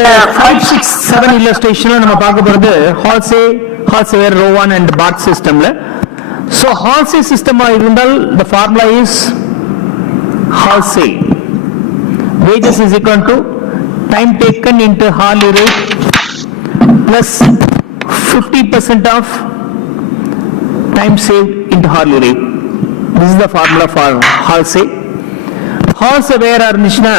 5, 6, 7 illustration நம்ம பார்க்க போறது Halsey, Rowan and Barth systemல. So Halsey system இருந்தால் the formula is Halsey. Wages is equal to time taken into hourly rate plus 50% of time saved into hourly rate. This is the formula for Halsey. Halsey where are Nishna?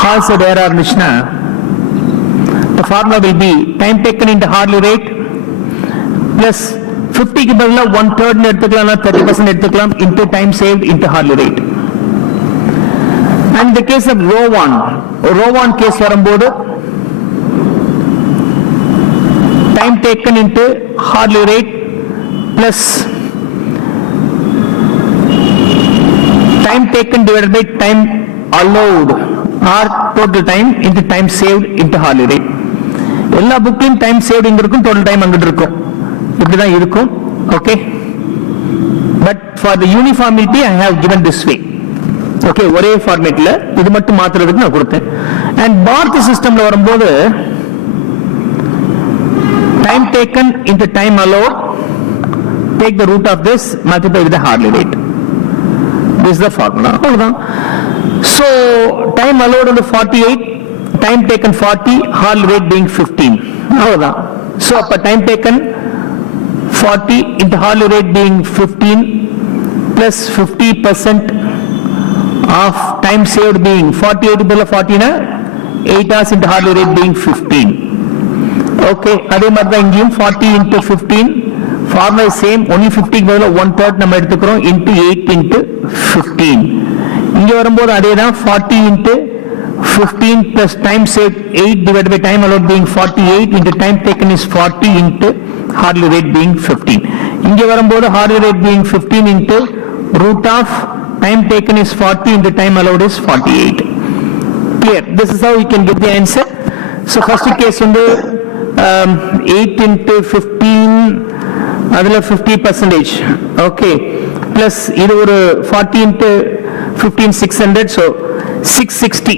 Halsey where are Nishna? The formula will be time taken into hourly rate plus 50 க்கு பதிலா 1/3 எடுத்துக்கலாம் 30% எடுத்துக்கலாம் into time saved into hourly rate. And the case of Rowan case வரும்போது time taken into hourly rate plus time taken divided by time allowed or total time into time saved into hourly rate. எல்லா புக்லயும் time saved இங்க இருக்கும், total time அங்கிட்டு இருக்கும், இப்படிதான் இருக்கும். Okay, but for the uniformity I have given this way. Okay, ஒரே ஃபார்மேட்ல இது மட்டும் மாத்துறதுக்கு நான் கொடுத்தேன். And Barth systemல வரும்போது time taken into time allowed, take the root of this, multiply with the hourly rate. This is the formula. So time allowed on the 48, time taken 40, hourly rate being 15. So upper time taken 40 into hourly rate being 15 plus 50% of time saved being 48 below 40 na 8 hours into hourly rate being 15. Okay, அதே மாதிரி தான் இங்கேயும் 40 into 15 formula is same, only 50 க்கு பதிலா 1/3 நம்ம எடுத்துக்கிறோம் into 8 into 15. இங்க வரும்போது அதே தான் 40 into 15 plus time saved 8 divided by time allowed being 48 into time taken is 40 into hourly rate being 15. இங்க வரும்போது hourly rate being 15 into root of time taken is 40 into time allowed is 48. Clear? This is how we can get the answer. So first case வந்து 8 into 15 அதுல 50%, okay, plus இது ஒரு 40 into 15 600, so 660.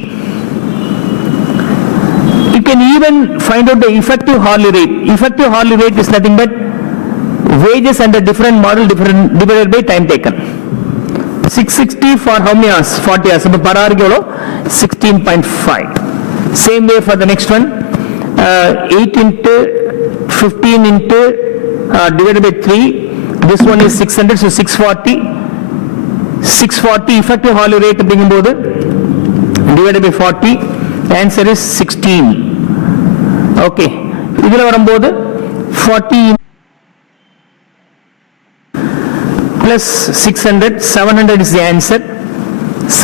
You can even find out the effective hourly rate. Effective hourly rate is nothing but wages under different model divided by time taken. 660 for how many hours? 40 hours. So per hour எவ்வளோ? 16.5. Same way for the next one. 8 into 15 into divided by 3. This one is 600, so 640. 640 effective hourly rate அப்படிங்கும்போது divided by 40. The answer is 16. Okay. இதுல வரும்போது 40 plus 600, 700 is the answer.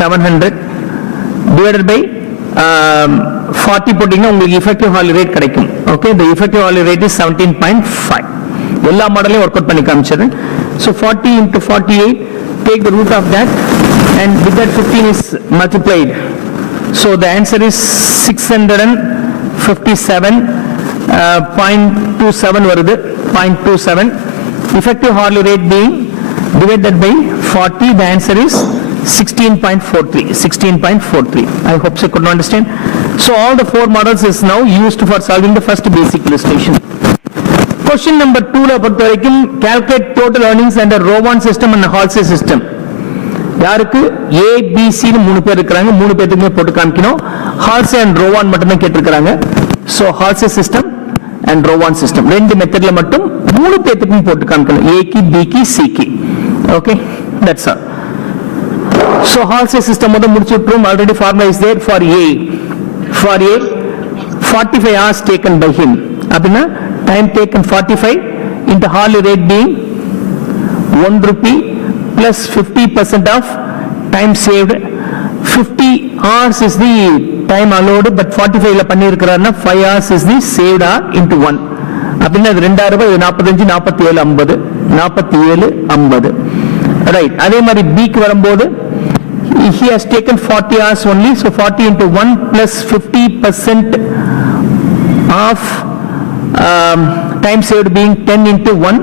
700 divided by 40 போட்டீங்கன்னா உங்களுக்கு effective hourly rate கிடைக்கும். Okay, the effective hourly rate is 17.5. எல்லா மாடலையும் work out பண்ணி காமிச்சிடுறேன். So 40 into 48, take the root of that and with that 15 is multiplied. So the answer is 657.27 வருது, 0.27. Effective hourly rate being divided by 40, the answer is 16.43. I hope you could understand. So all the four models is now used for solving the first basic illustration. Question number 2 la பொறுத்த வரைக்கும் calculate total earnings under Rowan system and Halsey system. யாருக்கு A, B, C னு மூணு பேர் இருக்காங்க, மூணு பேத்துக்குமே போட்டு காமிக்கணும். Halsey and Rowan மட்டும் தான் கேட்டிருக்காங்க. So Halsey system and Rowan system ரெண்டு மெத்தட்ல மட்டும் மூணு பேத்துக்கும் போட்டு காமிக்கணும், A க்கு, B க்கு, C க்கு. Okay, that's all. So Halsey system முத முடிச்சிட்டோம். Already formula is there for A. For A 45 hours taken by him. அப்படினா time taken 45 into hourly rate being 1 rupee plus 50% of time saved. 50 hours is the time allowed, but 45 ல பண்ணி இருக்கறாருன்னா 5 hours is the saved hour into 1. அப்படினா இது 2000 ரூபாய், 45 47 50 47 50. ரைட். அதே மாதிரி B க்கு வரும்போது he has taken 40 hours only, so 40 into 1 plus 50% of time saved being 10 into 1.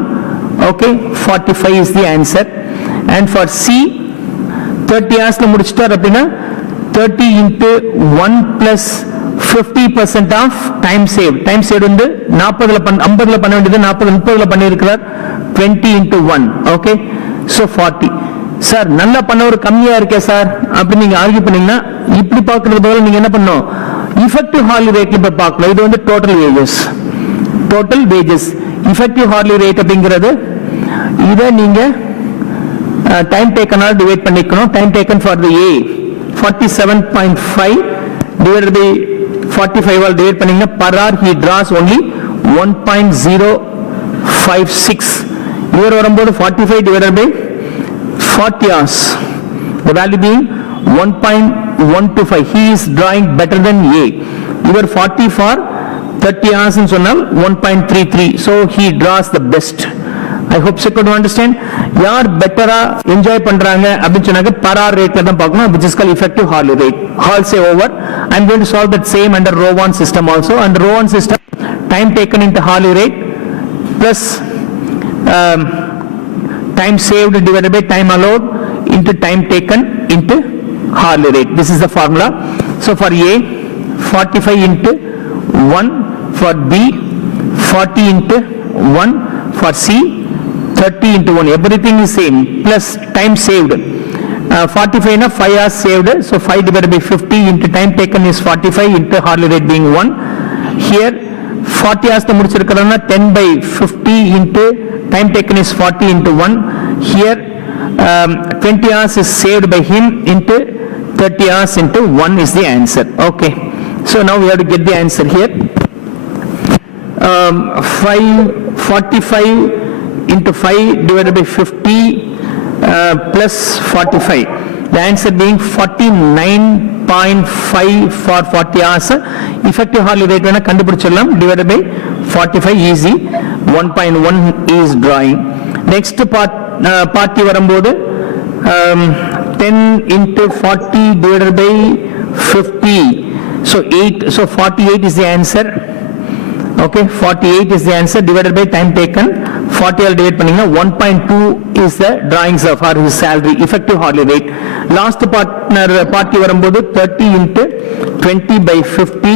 Okay, 45 is the answer. And for C 30 hours la mudichitar appadina 30 into 1 plus 50% of time saved வந்து 40ல 50ல பண்ண வேண்டியது 40 30ல பண்ணி இருக்கிறார் 20 into 1 okay so 40 சார் நல்லா பண்ண ஒரு கம்மியா இருக்கே சார் அப்படி நீங்க ஆர்கியூ பண்ணீங்கன்னா இப்படி பார்க்கிறது பதிலா நீங்க என்ன பண்ணணும் effective hourly rate இப்ப பார்க்கலாம் இது வந்து total wages effective hourly rate அப்படிங்கிறது இத நீங்க time taken ஆல் டிவைட் பண்ணிக்கணும் time taken for the A 47.5 divided by 45 all divide பண்ணீங்கன்னா per hour he draws only 1.056 இவர் வரும்போது 45 divided by 40 hours the value being 1.125 he is drawing better than A இவர் 40 for 30 hours ன்னு சொன்னால் 1.33 so he draws the best I hope you could understand யார் பெட்டரா என்ஜாய் பண்றாங்க அப்படினு சொன்னாக்க per hour rate தான் பார்க்கணும் which is called effective hourly rate all say over I'm going to solve that same under row 1 system also under row 1 system time taken into hourly rate plus time saved divided by time allowed into time taken into hourly rate this is the formula so for A 45 into 1 for B 40 into 1 for C 30 into 1 everything is same plus time saved 45 na 5 hours saved so 5 divided by 50 into time taken is 45 into hourly rate being 1 here 40 hours முடிச்சிருக்கிறதுனா 10 by 50 into time taken is 40 into 1 here 20 hours is saved by him into 30 hours into 1 is the answer okay so now we have to get the answer here 45 into 5 divided by 50 plus 45 the answer being 49.5 for 40 hours effective hourly rate வேணா கண்டுபிடிச்சிடலாம் divided by 45 easy 1.1 is drawing next party வரும்போது 10 into 40 divided by 50 so 8 so 48 is the answer okay 48 is the answer divided by time taken 40 all divide பண்ணீங்கன்னா 1.2 is the drawings of for his salary effective hourly rate last party வரும்போது 30 into 20 by 50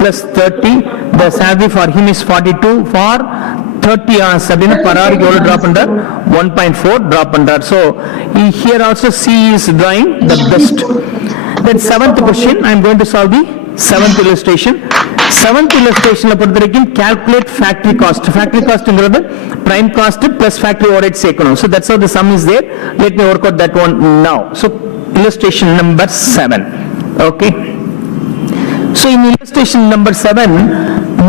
plus 30 the salary for him is 42 for 30 hours அப்படினா per hour எவ்வளவு drop பண்றார் 1.4 drop பண்றார் so here also C is drawing the best then seventh question I am going to solve the seventh illustration பொறுத்த வரைக்கும் calculate factory costங்கிறது prime cost plus factory overhead சேர்க்கணும் so that's how the sum is there let me work out that one now so illustration number 7 okay so in illustration number 7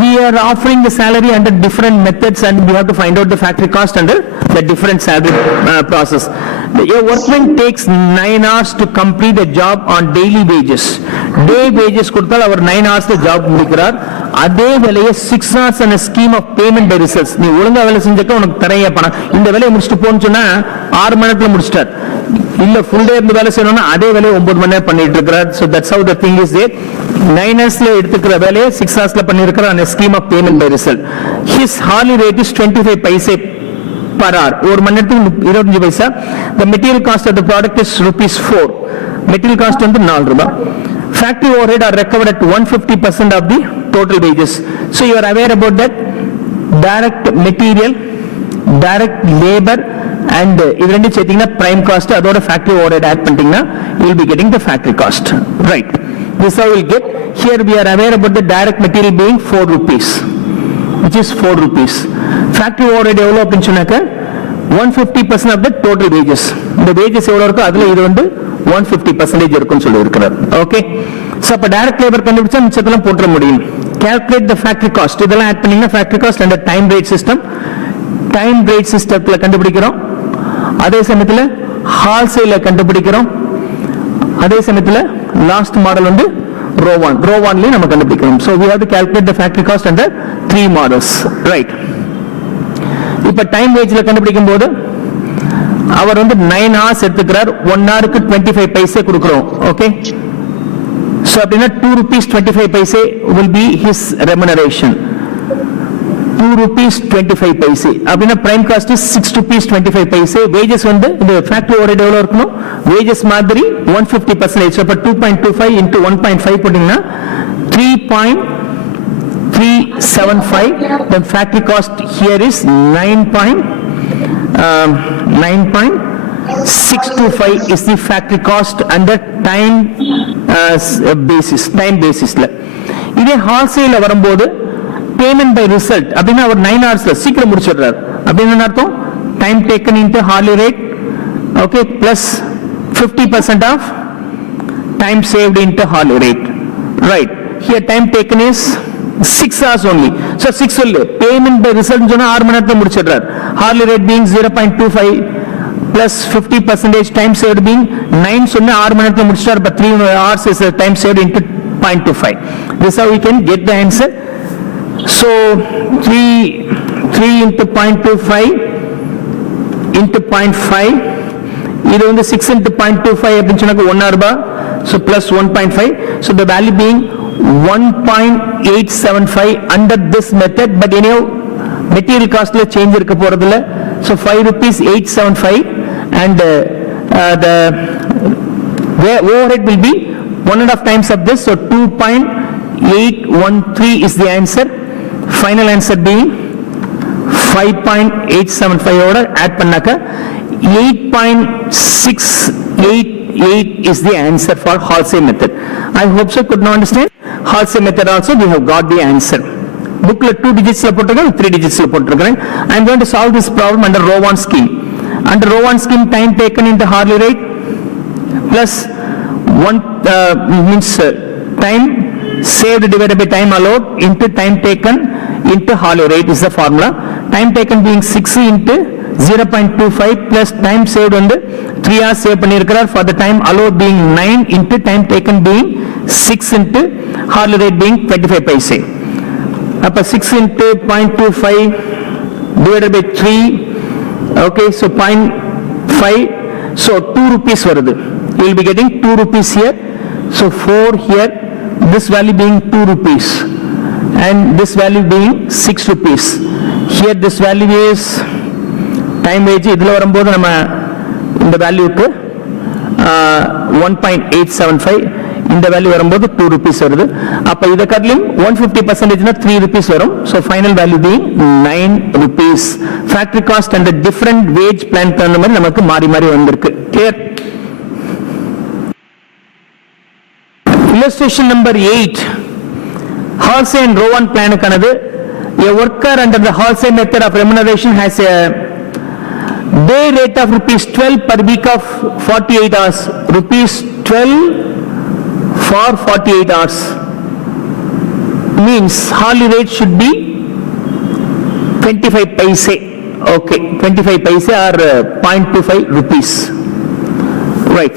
we are offering the salary under different methods and we have to find out the factory cost under the different salary process a workman takes 9 hours to complete a job on daily wages day wages கொடுத்தால் அவர் 9 hours the job முடிக்கிறார் அதே வேலையை 6 hours on a scheme of payment by results நீ ஒழுங்கா வேலை செஞ்சக்க உனக்கு தரைய பணம் இந்த வேலையை முடிச்சிட்டு போன்னு சொன்னா 6 மணி நேரத்துல முடிச்சிட்டார் இல்ல ஃபுல் டே இருந்து வேலை செய்யணும்னா அதே வேலையை 9 மணி நேரம் பண்ணிட்டு இருக்கார் so that's how the thing is there 9 hours-ல எடுத்துக்கிற வேலையை 6 hours-ல பண்ணிருக்கார் on a scheme of payment by result his hourly rate is 25 paise per hour ஒரு மணி நேரத்துக்கு 25 பைசா the material cost of the product is rupees 4 material cost வந்து 4 ரூபாய் factory overhead are recovered at 150% of the total wages so you are aware about that direct material direct labor and இது ரெண்டு சேர்த்தீங்கன்னா prime cost அதோட factory overhead add பண்ணிட்டீங்கன்னா you will be getting the factory cost right this how we will get here we are aware about the direct material being 4 rupees which is 4 rupees factory overhead எவ்வளவு அப்படினு சொன்னாக்க 150% of the total wages இந்த wages எவ்வளவு இருக்கோ அதுல இது வந்து 150% இருக்குன்னு சொல்லி இருக்கிறார் ஓகே சோ அப்ப டைரக்ட் லேபர் கண்டுபிடிச்சா மிச்சத்தெல்லாம் போட்ற முடியும் calculate the factory cost இதெல்லாம் ஆட் பண்ணீங்கன்னா factory cost under time rate systemத்துல கண்டுபிடிக்கிறோம் அதே சமயத்துல wholesale கண்டுபிடிக்கிறோம் அதே சமயத்துல லாஸ்ட் மாடல் வந்து row 1 நம்ம கண்டுபிடிக்கிறோம் so we have to calculate the factory cost under 3 models right இப்ப டைம் வேஜ்ல கண்டுபிடிக்கும் போது அவர் வந்து 9 hours எடுத்துக்கிறார் 1 ஹவருக்கு 25 பைசே கொடுக்கிறோம் ஓகே so அப்படினா 2 rupees 25 paise will be his remuneration 2 rupees 25 paise அப்படினா prime cost is 6 rupees 25 paise wages வந்து இந்த factory overhead எவ்வளவு இருக்கணும் wages மாதிரி 150% so அப்ப 2.25 into 1.5 போட்டீங்கன்னா 3.375, then factory cost here is 9.625 is the factory cost under time basis. இதே wholesale வரும்போது payment by result அப்படின்னா அவர் 9 hours சீக்கிரம் முடிச்சிடுறார் அப்படின்னு அர்த்தம். time taken into hourly rate, okay, plus 50% of time saved into hourly rate, right? Here time taken is 6 hours only, so 6 only payment by result சொன்னா 6 மணி நேரத்துல முடிச்சிடுறார். hourly rate being 0.25 plus 50% time saved being 9 சொன்னா 6 மணி நேரத்துல முடிச்சிட்டார், but 3 hours is time saved into 0.25. This is how we can get the answer. So 3 into 0.25 into 0.5, இது வந்து 6 into 0.25 அப்படின்னு சொன்னாக்க 1 hour bar, so plus 1.5, so the value being 1.875 under this method, but anyhow material cost la change irukka poradilla, so 5 rupees 875, and the overhead will be 1.5 times of this, so 2.813 is the answer. Final answer being 5.875 order add pannaka 8.688 is the answer for wholesale method. I hope so could not understand. Wholesale method also we have got the answer. Booklet 2 digits la poturukken, 3 digits la poturukken. I am going to solve this problem under row 1 scheme. Under row 1 scheme, time taken into hourly rate plus 1 means time saved divided by time allowed into time taken into hourly rate is the formula. Time taken being 6 into 0.25 plus time saved on the 3 hours save பண்ணியிருக்கிறார், for the time allowed being 9 into time taken being 6 into hourly rate being 25 paise. அப்ப 6 into 0.25 divided by 3, okay, so 0.5, so 2 rupees வருது. You will be getting 2 rupees here, so 4 here, this value being 2 rupees and this value being 6 rupees. Here this value is time wage, இதுல வரும்போது நம்ம இந்த வேல்யூக்கு 1.875, இந்த வேல்யூ வரும்போது 2 rupees வருது. அப்ப இத கட்லியும் 150% னா 3 rupees வரும், so final value being 9 rupees. Factory cost and the different wage plan தகுந்த மாதிரி நமக்கு மாறி மாறி வந்திருக்கு. Clear? Illustration number 8, wholesale and row 1 plan kanadu. A worker under the wholesale method of remuneration has a day rate of rupees 12 per week of 48 hours, rupees 12 for 48 hours, means hourly rate should be 25 paise, okay, 25 paise or 0.25 rupees, right,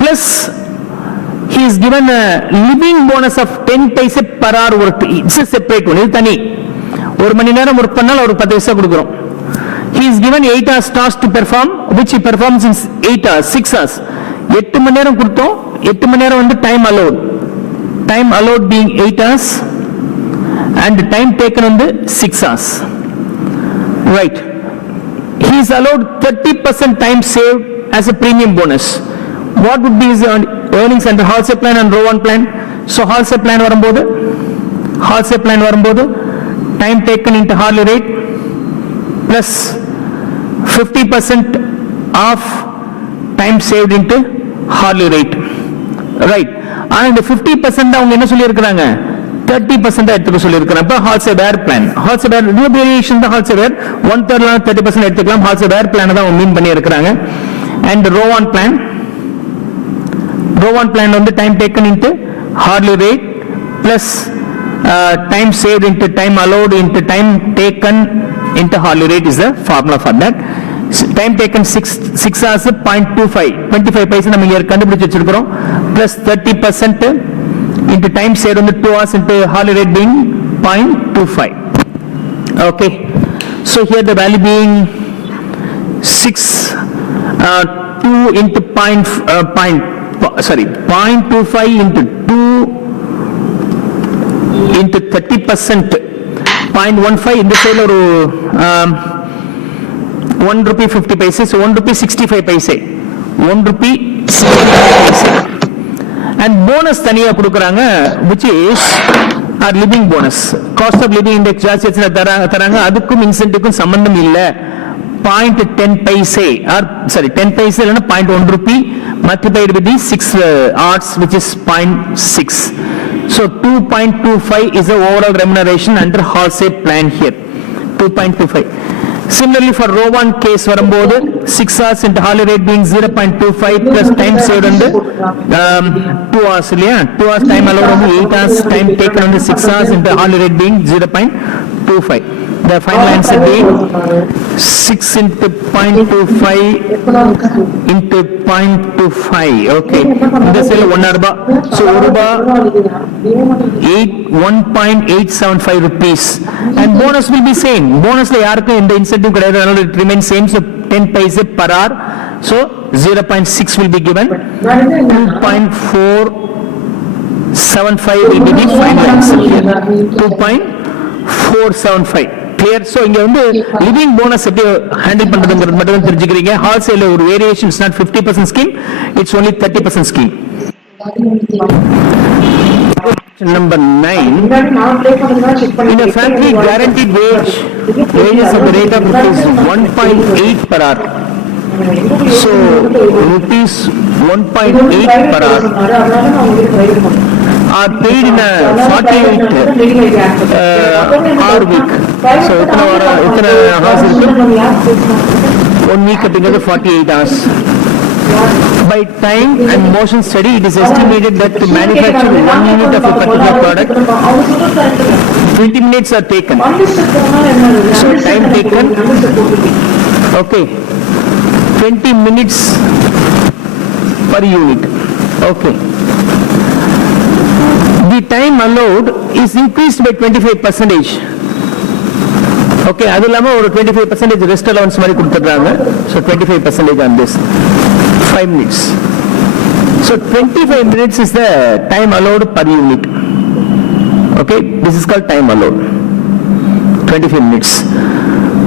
plus he is given a living bonus of 10 paise per hour worked. It's a separate one, இது தனி. ஒரு மணி நேரம் ஒர்க் பண்ணால் ஒரு 10 பைசா கொடுக்கிறோம். He is given 8 hours task to perform, which he performs in 8 hours, 6 hours. 8 மணி நேரம் கொடுத்தோம், 8 மணி நேரம் வந்து time allowed being 8 hours and time taken வந்து 6 hours, right. He is allowed 30% time saved as a premium bonus. What would be his earnings under wholesale plan and row 1 plan? So wholesale plan வரும்போது time taken into hourly rate plus 50% of time saved into hourly rate, right. ஆனா இந்த 50% அவங்க என்ன சொல்லி இருக்காங்க, 30% எடுத்துக்க சொல்லி இருக்காங்க. அப்ப wholesale wear plan, wholesale wear new variation தான் wholesale wear 1/3 30% எடுத்துக்கலாம், wholesale wear plan தான் அவங்க மீன் பண்ணி இருக்காங்க. And row 1 plan வந்து time taken into hourly rate plus time saved into time allowed into time taken into hourly rate is the formula for that. Time taken 6 hours 0.25, 25 paise நம்ம இங்க கண்டுபிடிச்சு வச்சிருக்கிறோம், plus 30% into time saved on the 2 hours into hourly rate being 0.25, okay. So here the value being 2 into 0.25 into 2 into 30%, 0.15 இந்த சைடுல ஒரு 1 rupee 50 paise, so 1 rupee 65 paise, 1 rupee 65 paise, and bonus தனியா கொடுக்கறாங்க which is our living bonus. Cost of living index ஜாஸ்தியா தராங்க, அதுக்கும் இன்சென்டிவ்க்கும் சம்பந்தம் இல்ல. 0.10 paise or sorry 10 paise இல்லனா 0.1 rupee multiplied with the 6 odds which is 0.6. So 2.25 is the overall remuneration under wholesale plan here. 2.25. Similarly for row 1 case வரும்போது 6 hours into hourly rate being 0.25 plus time saved under 2 hours இல்லையா, 2 hours time allowed on 8 hours time taken on the 6 hours into hourly rate being 0.25. The final answer being 6 into 0.25 into 0.25. Okay, this is 1 rupee. So 1.875 rupees. And bonus will be same. Bonus la yarku in the incentive kadaidu, it remains same. So 10 paise per hour. So 0.6 will be given. 2.475 will be the final answer here. 2.475. Clear? So இங்க வந்து living bonus எப்படி ஹேண்டில் பண்றதுங்கிறது மட்டும் தான் தெரிஞ்சுக்கிறீங்க. ஹால்சேல்ல ஒரு variation is not 50% scheme, it's only 30% scheme. Number 9, in a factory guaranteed wages of the rate of rupees 1.8 per hour. So rupees 1.8 per hour are paid in a 48 hour week. So itna hours irukku, 1 week அப்படிங்கிறது 48 hours. By time and motion study, it is estimated that to manufacture 1 unit of a particular product, 20 minutes are taken. So time taken, okay, 20 minutes per unit. Okay. The time allowed is increased by 25%. Okay, அது இல்லாம ஒரு 25% rest allowance மாதிரி கொடுத்துறாங்க. So 25% on this 5 minutes. So 25 minutes is the time allowed per unit. Okay, this is called time allowed. 25 minutes.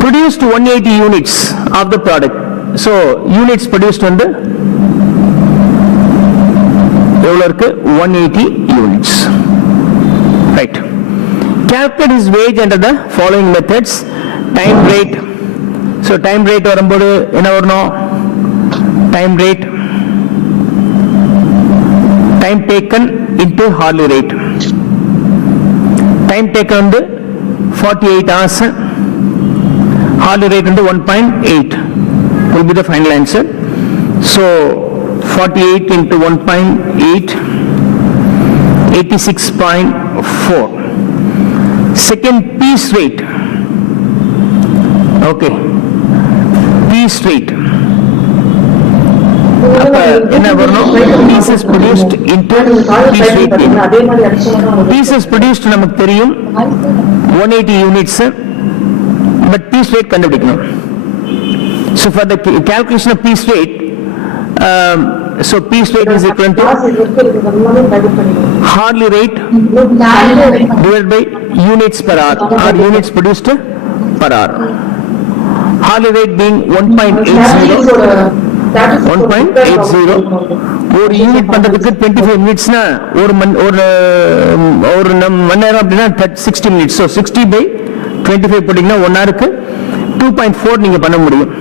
Produced 180 units of the product. So units produced on the எவ்வளவு இருக்கு, 180 units. Right. Calculate his wage under the following methods. Time rate. So time rate வரும்போது என்ன வரணும், time rate, time taken into hourly rate. Time taken வந்து 48 hours, hourly rate வந்து 1.8 will be the final answer. So 48 into 1.8, 86.4. Second piece rate. Okay, piece rate. அப்ப என்ன வரணும், pieces produced into piece rate. Pieces produced நமக்கு தெரியும் 180 units, but piece rate கண்டுபிடிக்கணும். So for the calculation of piece rate, so piece rate is equal to hourly rate divided by units per hour or units produced per hour. Hourly rate being 1.80. ஒரு யூனிட் பண்றதுக்கு 25 மினிட்ஸ்னா ஒரு மணி நேரம் அப்படின்னா 60 minutes. So 60 by 25 போட்டீங்கன்னா 1 ஹவருக்கு 2.4 நீங்க பண்ண முடியும்.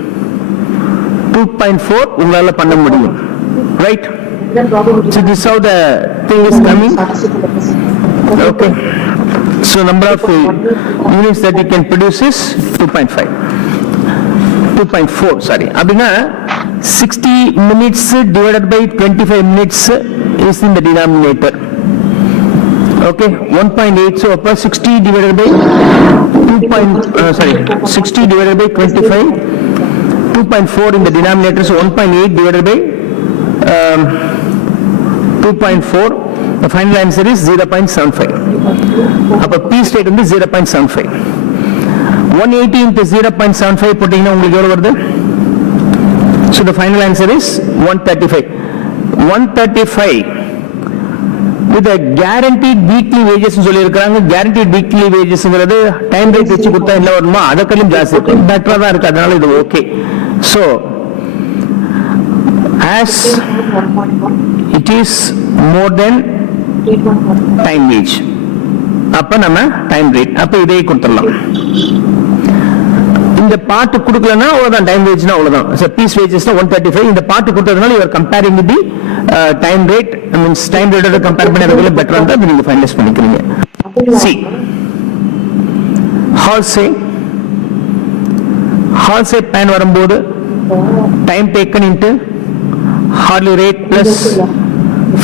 2.4 உங்களால பண்ண முடியும். Right? So this is how the thing is coming. Okay. So number of units that you can produce is 2.5. 2.4, sorry. அப்படின்னா 60 minutes divided by 25 minutes is in the denominator. Okay, 1.8. So upper 60 divided by 60 divided by 25, 2.4 in the denominator. So 1.8 divided by 2.4. The final answer is 0.75. Upper piece rate is 0.75. 180 into 0.75 putting on the. So the final answer is 135. 135 with a guaranteed weekly wages. Guaranteed weekly wages time rate vechi kutta illa varuma adakkalum jaasti better da irukku adanaala idu okay. So as it it is more than time wage. அப்ப நம்ம time rate, அப்ப இதே கொடுத்துடலாம். இந்த பார்ட் கொடுக்கலன்னா அவ்வளவுதான், time வேஜ்னா அவ்வளவுதான். பீஸ் வேஜஸ்னா 135. இந்த பார்ட் கொடுத்ததுனால you are comparing the time rate, means time ரேட்டோட கம்பேர் பண்ணி பெட்டரா இருந்தா நீங்க ஃபைனலைஸ் பண்ணிக்கிறீங்க. சி ஹால்சே பேன் வரும்போது time taken into hourly rate plus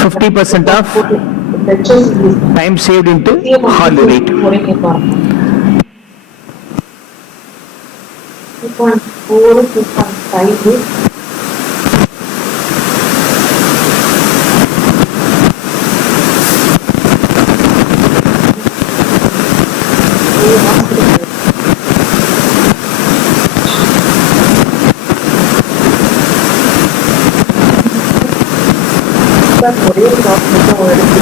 50% of time saved into hourly rate. 2.4 to 2.5 ஒரே டாப் மட்டும் எடுத்து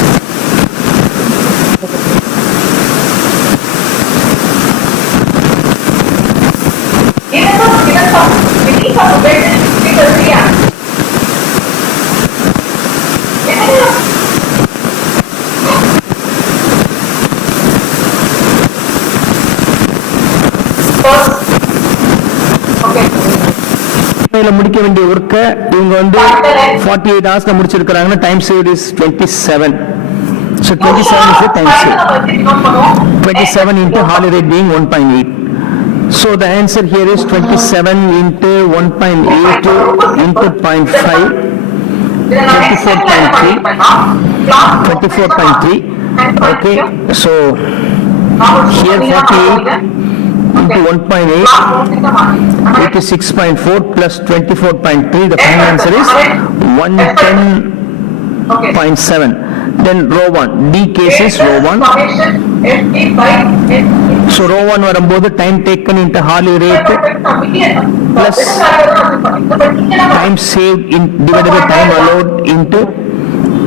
முடிக்க வேண்டிய ஒர்க்க இவங்க வந்து 48 ஹவர்ஸ்ல முடிச்சிருக்காங்கன்னா டைம் சேவ் இஸ் 27. So 27 is the time save. 27 into hourly rate being 1.8. So the answer here is 27 into 1.8 into 0.5, 24.3. Okay, so here 48 into 1.8, 86.4 plus 24.3, the final answer is 110.7. Then row 1, D case is row 1. So row 1 வரும்போது time taken into hourly rate plus time saved divided by time allowed into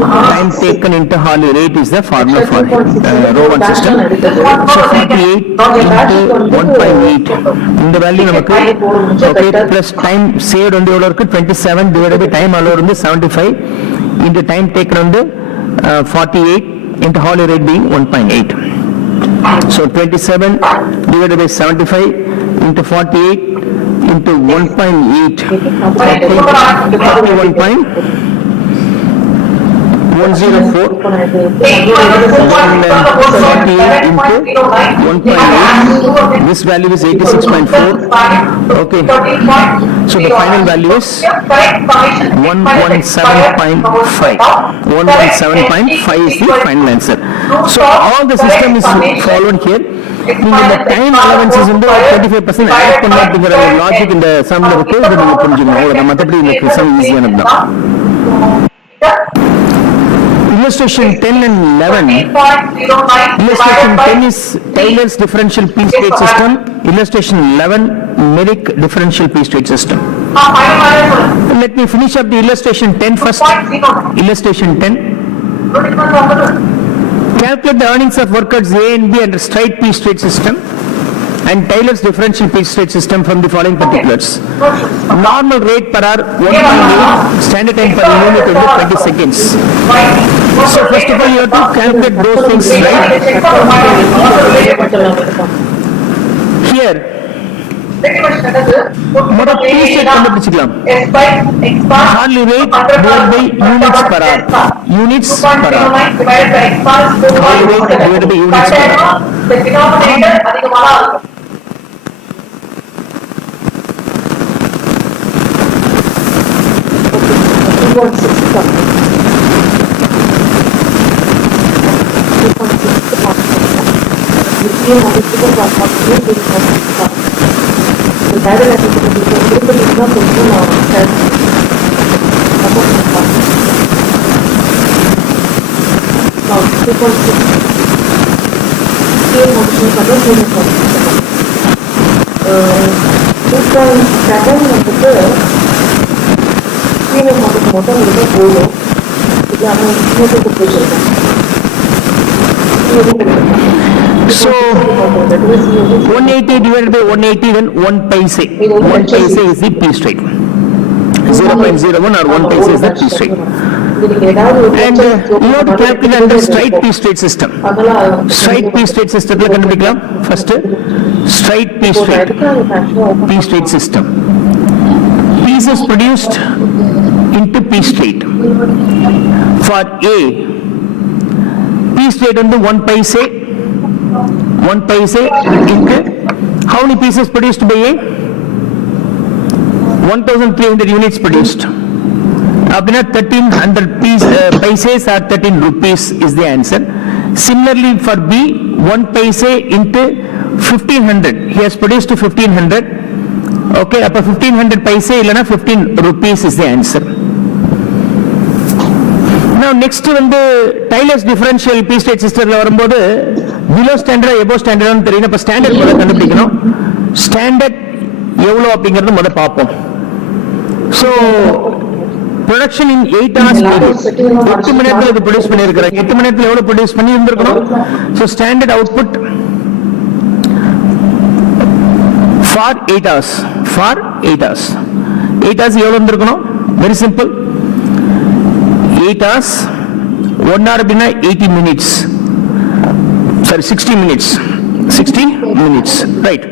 time taken into hourly rate is the formula for row 1 system. So 48 into 1.8, இந்த வேல்யூ நமக்கு okay, plus time saved வந்து எவ்வளவு இருக்கு 27 divided by time allowed வந்து 75 into time taken வந்து 48 into hourly rate being 1.8. So 27 divided by 75 into 48 into 1.8, 41.104, into 1.8, this value is 86.4. Okay, so the final value is 117.5. 117.5 is the final answer. So all the system is followed here. நீங்க இந்த time allowances வந்து 25% ஆட் பண்ண அப்படிங்கிற லாஜிக் இந்த சம்ல இருக்கு, இதை நீங்க புரிஞ்சுக்கணும். அவ்வளவுதான், மற்றபடி இந்த சம் ஈஸியானது தான். Illustration 10 and 11. Illustration 10 is Taylor's differential P-state system. Illustration 11, Merrick differential P-state system. Let me finish up the illustration 10 first. Illustration 10. Calculate the earnings of workers A and B under straight P-state system and Taylor's differential P-state system from the following particulars. Normal rate per hour 1.8, standard time per unit is 20 seconds. So first of all you have to calculate those things, right? Here முதல் P-state கண்டுபிடிச்சுக்கலாம். Hourly rate divided by units per hour. Units per hour. Hourly rate divided by units per hour. So 180 divided by 180, then 1 paise. 1 paise is the P-state. 0.01 or 1 paise is the P-state. நீங்க ஏதாவது ஒரு And you have to calculate under straight P straight system. அதெல்லாம் Straight P straight system la கண்டுபிடிக்கலாம். First straight P straight system. Piece is produced into P straight. For A, P straight under 1 paise into how many pieces produced by A? 1300 units produced. Abhina 1300 paises or 13 rupees is the answer. Similarly for B, 1 paise into 1500. He has produced 1500. Okay, appa 1500 paise illana 15 rupees is the answer. Now next வந்து Taylor's differential P straight systemல வரும்போது below standard above standard னு தெரியும். அப்ப ஸ்டாண்டர்ட் முதல்ல கண்டுபிடிக்கணும். ஸ்டாண்டர்ட் எவ்வளவு அப்படிங்கறது முதல்ல பார்ப்போம். So production in 8 hours period 8 மணி நேரத்துல இது ப்ரொடியூஸ் பண்ணியிருக்கிறாங்க. 8 மணி நேரத்துல எவ்வளவு ப்ரொடியூஸ் பண்ணி இருந்திருக்கணும்? So standard output for 8 hours 8 hours எவ்வளவு இருந்திருக்கணும்? Very simple. 8 hours 1 hour அப்படின்னா 80 minutes, sorry 60 minutes, right.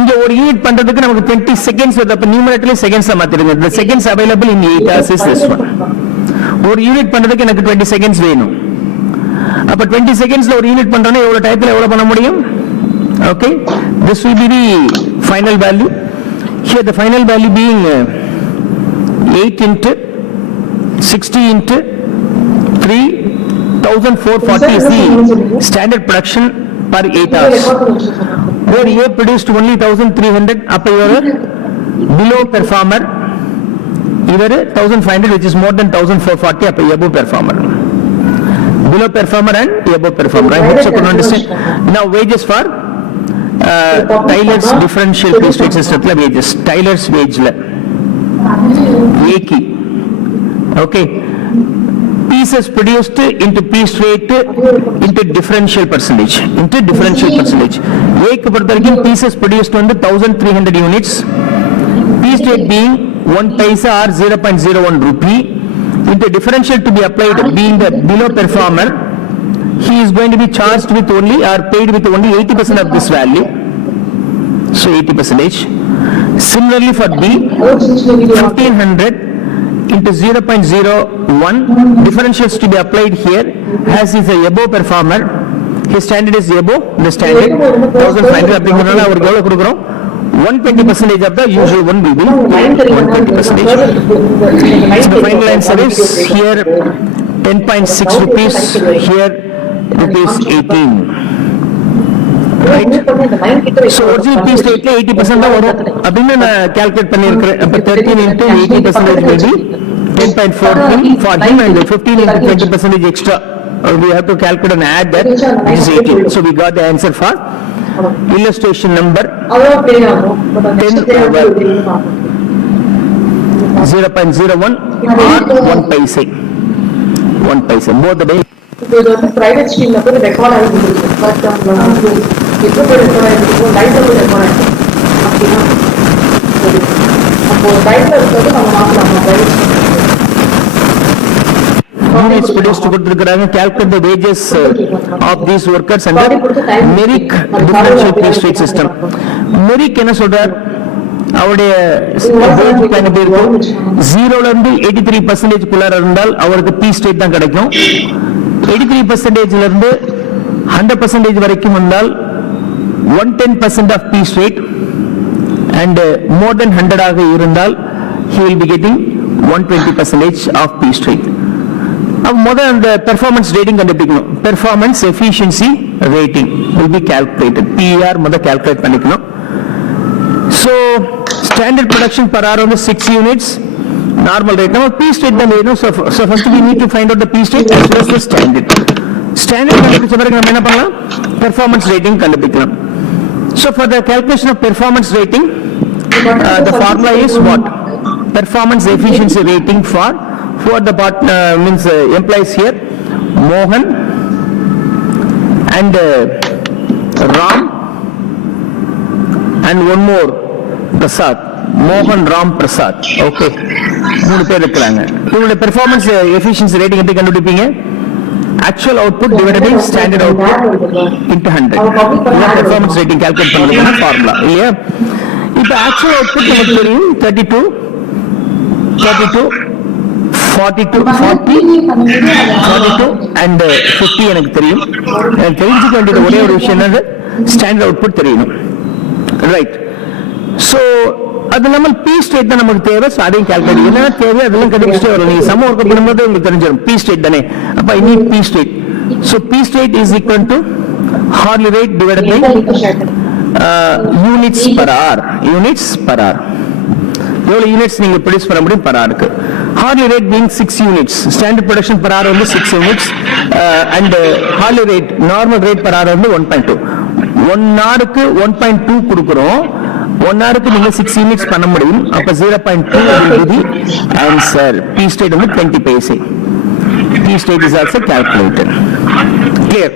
இங்க ஒரு யூனிட் பண்றதுக்கு நமக்கு 20 seconds வருது. அப்ப நியூமரேட்டர்ல செகண்ட்ஸ் மாத்திடுங்க. the seconds available in 8 hours is this one. ஒரு யூனிட் பண்றதுக்கு எனக்கு 20 seconds வேணும். அப்ப 20 secondsல ஒரு யூனிட் பண்றேன்னா எவ்வளவு டைம்ல எவ்வளவு பண்ண முடியும்? Okay, this will be the final value. Here the final value being 8 into 60 into 3, 1440 is the standard production per 8 hours. Where A produced only 1300, appa ivaru below performer, ivaru 1500 which is more than 1440, appa above performer. Below performer and above performer. I hope you could understand. Now wages for Taylor's differential P straight system la wages. Taylor's wage la A key. Okay. Pieces produced into P straight into differential percentage. A க்கு பொறுத்தவரைக்கும் pieces produced வந்து 1300 units. P straight being 1 paisa or 0.01 rupee into differential to be applied being the below performer. He is going to be charged with only or paid with only 80% of this value. So 80%. Similarly for B, 1500 into 0.01 differentials to be applied here as is a above performer. His standard is above the standard 1500 அப்படிங்கறனால அவருக்கு எவ்வளவு கொடுக்கிறோம்? 120% of the usual one we will 120%. So the final answer is here 10.6 rupees, here rupees 18. Right? So original P straight 80% தான் வரும் அப்படின்னு நான் கால்குலேட் பண்ணியிருக்கிறேன். அப்ப 13 into 80% will be 10.4 for him and 15 into 20% extra. We have to calculate and add that, which is 18. So we got the answer for illustration number 10 over 0.01 or 1 paise. 1 paise. Both the way. இது வந்து பிரைவேட் ஸ்ட்ரீம்ல போய் ரெக்கார்ட் ஆகிருக்கு. பட் அவங்க வந்து எப்போ போய் ரெக்கார்ட் ஆகிருக்கு? லைவ்ல போய் ரெக்கார்ட் ஆகிருக்கு. அப்படின்னா அப்போ லைவ்ல இருக்கிறது நம்ம மாற்றலாம் பிரைவேட் ஸ்ட்ரீம். Units produced கொடுத்திருக்கிறாங்க. Calculate the wages of these workers under Merrick differential P straight system. Merrick என்ன சொல்றார்? அவருடைய wage plan எப்படி இருக்கும்? 0ல இருந்து 83% குள்ளார இருந்தால் அவருக்கு P straight தான் கிடைக்கும். 83% ல இருந்து 100% வரைக்கும் வந்தால் 110% of P straight and more than 100 ஆக இருந்தால் he will be getting 120% of P straight. முதல் அந்த பெர்ஃபார்மன்ஸ் ரேட்டிங் கண்டுபிடிக்கணும். Performance efficiency rating will be calculated. PER முதல் கால்குலேட் பண்ணிக்கணும். So standard production per hour வந்து 6 units. Normal rate. Now P straight தான் வேணும். So first we need to find out the P straight as well as the standard. Standard கண்டுபிடிச்ச பிறகு நம்ம என்ன பண்ணலாம்? Performance rating கண்டுபிடிக்கலாம். So for the calculation of performance rating, the formula is what? Performance efficiency rating for who are the means employees here? Mohan and Ram and one more Prasad. Mohan Ram Prasad. Okay. 3 பேர் இருக்கிறாங்க. இவங்களுடைய performance efficiency rating எப்படி கண்டுபிடிப்பீங்க? Actual output divided by standard output into 100. இதுதான் performance rating calculate பண்றதுக்கான formula இல்லையா? இப்போ actual output நமக்கு தெரியும் 32 42 and 50 எனக்கு தெரியும். எனக்கு தெரிஞ்சுக்க வேண்டியது ஒரே ஒரு விஷயம் என்னது, ஸ்டாண்டர்ட் அவுட்புட் தெரியணும். ரைட். ஸோ அது இல்லாமல் பி ஸ்டேட் தான் நமக்கு தேவை. ஸோ அதையும் கால்குலேட் என்ன தேவை அதெல்லாம் கண்டுபிடிச்சே வரும். நீங்கள் சம ஒர்க் பண்ணும்போது உங்களுக்கு தெரிஞ்சிடும் பி ஸ்டேட் தானே. அப்போ I need P state. So P state is equal to hourly rate divided by units per hour. எவ்வளவு யூனிட்ஸ் நீங்க ப்ரொடியூஸ் பண்ண முடியும் பர் ஆருக்கு. Hourly rate means 6 units. Standard production per hour வந்து 6 units and hourly rate normal rate per hour வந்து 1.2. 1 ஹவருக்கு 1.2 கொடுக்குறோம். 1 ஹவருக்கு நீங்க 6 யூனிட்ஸ் பண்ண முடியும். அப்ப 0.2 will be the answer. P state வந்து 20 paise. P state is also calculated. Clear?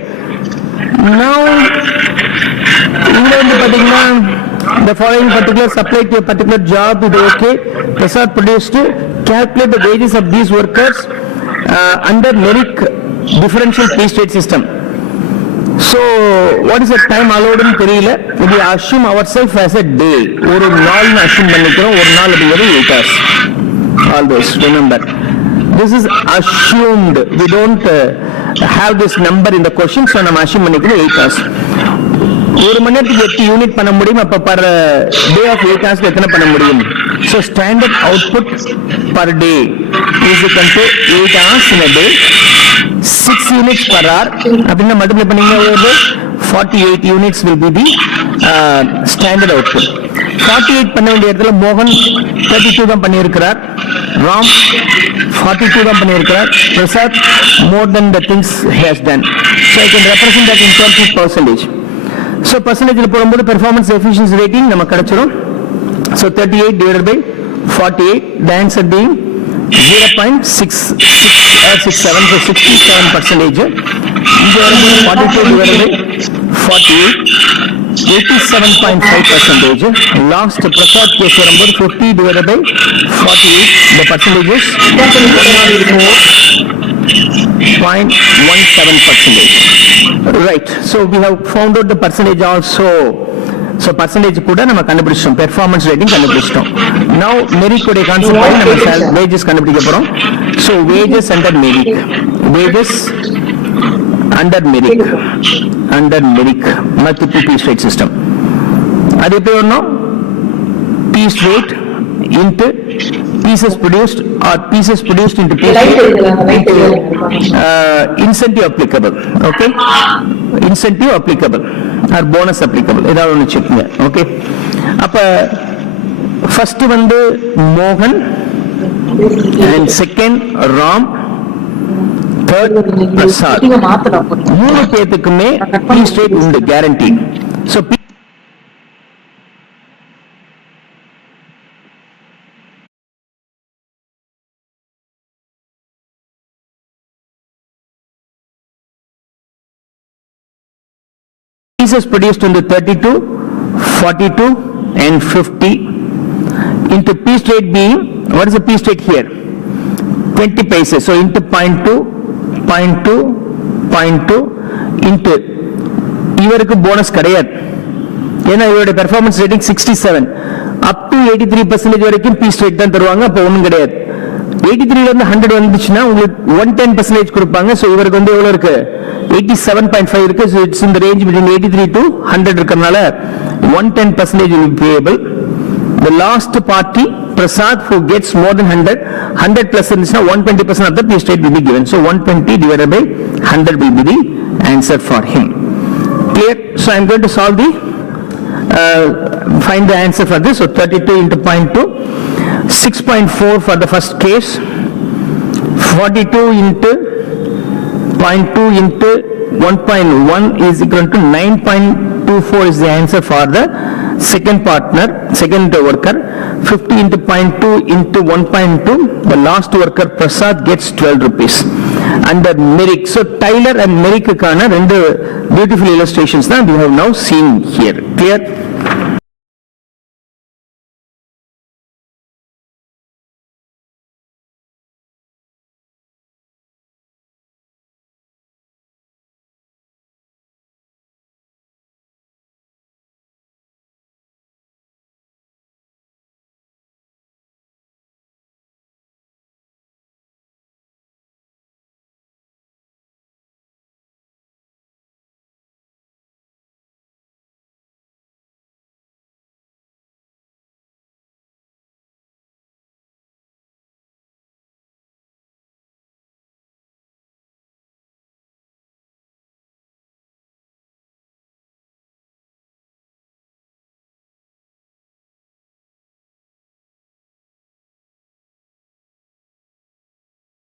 Now இங்க வந்து பாத்தீங்கன்னா the following particular supply to a particular job is okay. Prasad produced to calculate the wages of these workers under Merrick differential P state system. So what is the time allowed in தெரியல. we assume ourselves as a day. ஒரு நாள் assume பண்ணிக்கிறோம். ஒரு நாள் அப்படிங்கிறது 8 hours. All those remember, this is assumed. We don't have this number in the question. So நம்ம assume பண்ணிக்கிறோம் 8 hours. ஒரு மணி நேரத்துக்கு 8 யூனிட் பண்ண முடியும். அப்ப per day of 8 hours எத்தனை பண்ண முடியும்? So standard output per day is equal to 8 hours in a day. 6 units per hour அப்படின்னா மல்டிப்ளை பண்ணீங்க ஒரு 48 units will be the standard output. 48 பண்ண வேண்டிய இடத்துல மோகன் 32 தான் பண்ணியிருக்கிறார். ராம் 42 தான் பண்ணியிருக்கிறார். Prasad more than the things he has done. So I can represent that in terms of percentage. So percentage போடும்போது performance efficiency rating நமக்கு கிடைச்சிரும். So 38 divided by 48, the answer being 0.67, so 67%. இங்க வந்து 42 divided by 48, 87.5%. Last Prasad case வரும்போது 50 divided by 48, the percentage is 104.17%. Right, so we have found out the percentage also. So percentage கூட நம்ம கண்டுபிடிச்சோம். Performance rating கண்டுபிடிச்சோம். Now மெரிக் உடைய கான்செப்ட் படி நம்ம வேஜஸ் கண்டுபிடிக்க போறோம். So wages under merit. Wages under merit multiple piece rate system. அது எப்படி வரணும்? piece rate into pieces produced or pieces produced into piece rate into incentive applicable. Okay, incentive applicable or bonus applicable ஏதாவது ஒன்று வச்சுக்கோங்க. ஓகே, அப்ப ஃபர்ஸ்ட் வந்து மோகன் and second Ram, third பிரசாத். 3 பேத்துக்குமே piece rate உண்டு guarantee. So pieces produced into 32, 42 and 50 into piece rate being, what is the piece rate here? 20 paise. So into 0.2 into இவருக்கு போனஸ் கிடையாது. ஏன்னா இவருடைய பெர்ஃபார்மன்ஸ் ரேட்டிங் 67 up to 83% வரைக்கும் piece rate தான் தருவாங்க. அப்ப ஒண்ணும் கிடையாது. 83 ல இருந்து 100 வந்துச்சுன்னா உங்களுக்கு 110% கொடுப்பாங்க. சோ இவருக்கு வந்து எவ்வளவு இருக்கு? 87.5 இருக்கு. So it's in the range between 83 to 100 இருக்கறனால 110% will be payable. The last party Prasad who gets more than 100 plus இருந்துச்சுன்னா 120% of the piece rate will be given. So 120 divided by 100 will be the answer for him. Clear? So I am going to solve the find the answer for this. So 32 into 0.2, 6.4 for the first case, 42 into 0.2 into 1.1 is equal to 9.24 is the answer for the second partner, second worker. 50 into 0.2 into 1.2, the last worker Prasad gets 12 rupees. Under Merrick, so Tyler and Merrick கான ரெண்டு beautiful illustrations that we have now seen here. Clear?